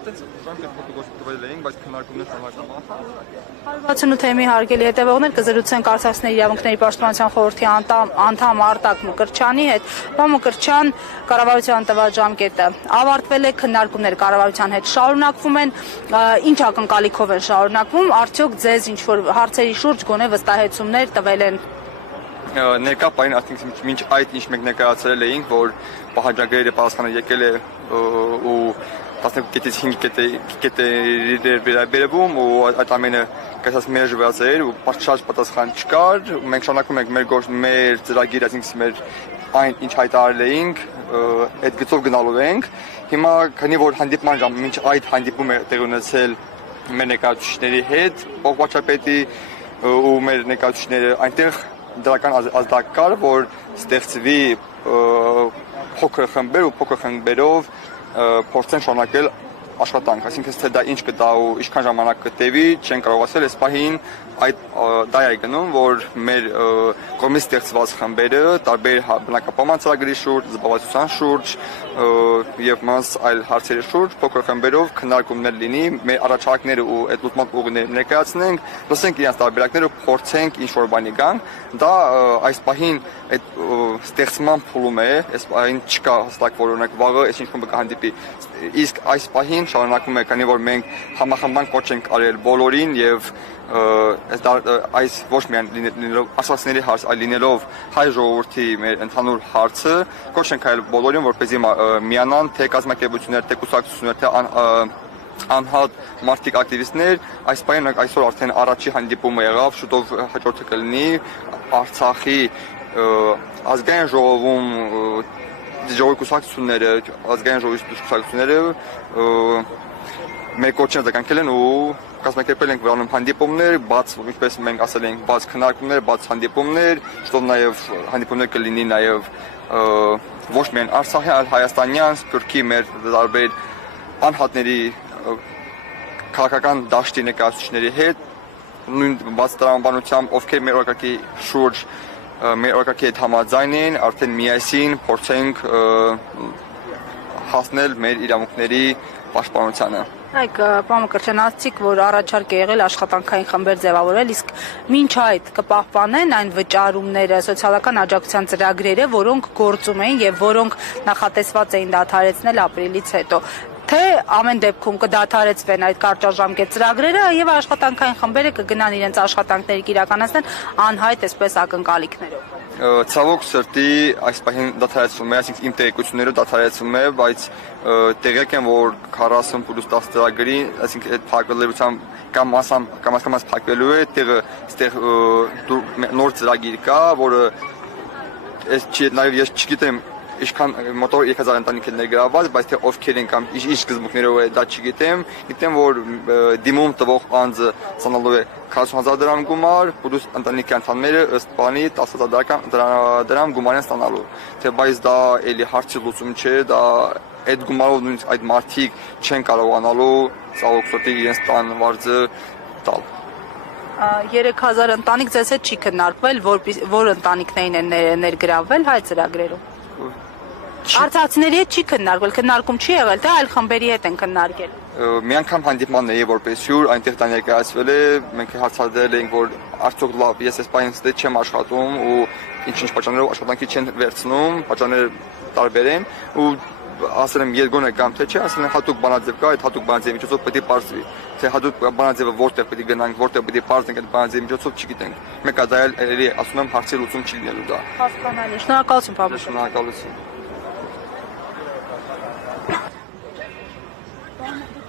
այդպես ուժանք փոքրուց էին, բայց քննարկումներ շարունակվում են։ 168 թեմի հարգելի հետևողներ կզրուցենք Արցախցիների իրավունքների պաշտպանության խորհրդի անդամ Արտակ Մկրտչյանի հետ։ Պարոն Մկրտչյան, կառավարության տված ժամկետը ավարտվել է, քննարկումներ կառավարության հետ շարունակվում են, ինչ ակնկալիքով են շարունակվում, արդյոք ձեզ ինչ որ հարցերի շուրջ գոնե վստահեցումներ տվել են։ Ներկա պայն ասենք մինչ այդ ինչ մենք ներկայացրել էինք, որ պահանջագրերը պատասխանը եկել է ու 12.5 կետերի վերաբերվում ու այդ ամենը կասած մերժված էր ու շատ պատասխան չկար, մենք շարունակում ենք մեր ծրագիրը, այսինքն մեր այն ինչ հայտարարել էինք, այդ գծով գնալու ենք։ Հիմա քանի որ հանդիպման ժամը մինչ այդ հանդիպում է տեղի ունեցել մեր ներկայացուցիչների հետ, փոխվարչապետի ու մեր ներկայացուցիչները այնտեղ դրական ազդակ կար, որ ստեղծվի փոքր խմբեր ու փոքր խմբերով փորձեն շարունակել աշխատանք, այսինքն թե դա ինչ կտա ու ինչքան ժամանակ կտևի, չեն կարող ասել, այս պահին դա է գնում, որ մեր կողմից ստեղծված խմբերը տարբեր բնակապահովման ծրագրի շուրջ, զբաղվածության շուրջ եւ մաս այլ հարցերի շուրջ փոքր խմբերով քննարկումներ լինի, մեր առաջարկները ու այդ լուծման ուղիները ներկայացնենք, լսենք իրենց տարբերակները, փորձենք ինչ որ բանի գան, դա այս պահին այդ ստեղծման փուլում է, այս պահին չկա հստակ որ օրինակ վաղը այս ինչ խմբը կհանդիպի, իսկ այս պահին շարունակում է, քանի որ մենք համախմբան կոչ ենք արել բոլորին եւ այս ոչ միայն լինելով ասացների հարց, այլ լինելով հայ ժողովրդի մեր ընդհանուր հարցը, կոչ ենք արել բոլորին, որպեսզի միանան թե կազմակերպություններ, թե կուսակցություններ, թե անհատ մարդիկ ակտիվիստներ, այս պահին այսօր արդեն առաջի հանդիպումը եղավ, շուտով հաջորդը կլինի Արցախի ազգային ժողովում ժողովրդի կուսակցությունները, ազգային ժողովրդի կուսակցությունները մեր կոչին արձագանքել են ու կազմակերպել ենք վրանում հանդիպումներ, բաց, ինչպես մենք ասել ենք, բաց քննարկումներ, բաց հանդիպումներ, շուտով նաև հանդիպումներ կլինի նաև ոչ միայն Արցախի, այլ հայաստանյան, Սփյուռքի մեր տարբեր անհատների քաղաքական դաշտի ներկայացուցիչների հետ, նույն բաց տրամաբանությամբ, ովքեր մեր օրակարգի շուրջ մեր օրակարգի հետ համաձայն են, արդեն միասին փորձենք հասնել մեր իրավունքների պաշտպանությանը։ Այք պարոն Մկրտչյան, ասացիք, որ առաջարկ է եղել աշխատանքային խմբեր ձևավորել, իսկ մինչ այդ կպահպանեն այն վճարումները, սոցիալական աջակցության ծրագրերը, որոնք գործում էին եւ որոնք նախատեսված էին դադարեցնել ապրիլից հետո, թե ամեն դեպքում կդադարեցվեն այդ կարճաժամկետ ծրագրերը եւ աշխատանքային խմբերը կգնան իրենց աշխատանքները կիրականացնեն անհայտ այսպես ակնկալիքներով։ Ցավոք սրտի այս պահին դադարեցվում է, այսինքն իմ տեղեկությունները դադարեցվում է, բայց տեղյակ եմ, որ 40+10 ծրագրի, այսինքն այդ փակվելիության կամ մաս փակվելու է, այդտեղ նոր ծրագիր կա, որը նաեւ ես չգիտեմ ինչքան մոտավոր 3000 ընտանիք են ներգրավված, բայց թե ովքեր են կամ ինչ սկզբունքներով է դա չգիտեմ, գիտեմ որ դիմում տվող անձը ստանալու է 40000 դրամ գումար, պլյուս ընտանիքի անդամները ըստ բանի 10000 դրամ գումար են ստանալու։ Թե բայց դա էլի հարցի լուծում չէ, դա այդ գումարով նույնիսկ այդ մարդիկ չեն կարողանալու ցավոք սրտի իրենց տան վարձը տալ։ 3000 ընտանիք ձեզ հետ չի քննարկվել, որ ընտանիքներին են ներգրավվել հայ ծրագրերում։ Արցախցիների հետ չի քննարկվել, քննարկում չի եղել, թե այլ խմբերի հետ են քննարկել։ Մի անգամ հանդիպմանն է որպես հյուր, այնտեղ դա ներկայացվել է, մենք հարցադրել ենք, որ արդյոք լավ, ես այս պահին ստե չեմ աշխատում ու ինչ-ինչ պատճառներով աշխատանքի չեն վերցնում, պատճառները տարբեր են ու ասել եմ երգոնը կամ թե չէ, ասել են հատուկ բանաձև կա, այդ հատուկ բանաձևի միջոցով պետք է պարզվի։ Թե հատուկ բանաձևը որտեղ պետք է գնանք, որտեղ պետք է պարզենք այդ բանաձևի միջոցով չգիտենք։ Մենք դա էլ ասում եմ հարցի լուծում չի լինելու դա։ Հասկանալի։ Շնորհակալություն, պարոն։ Շնորհակալություն։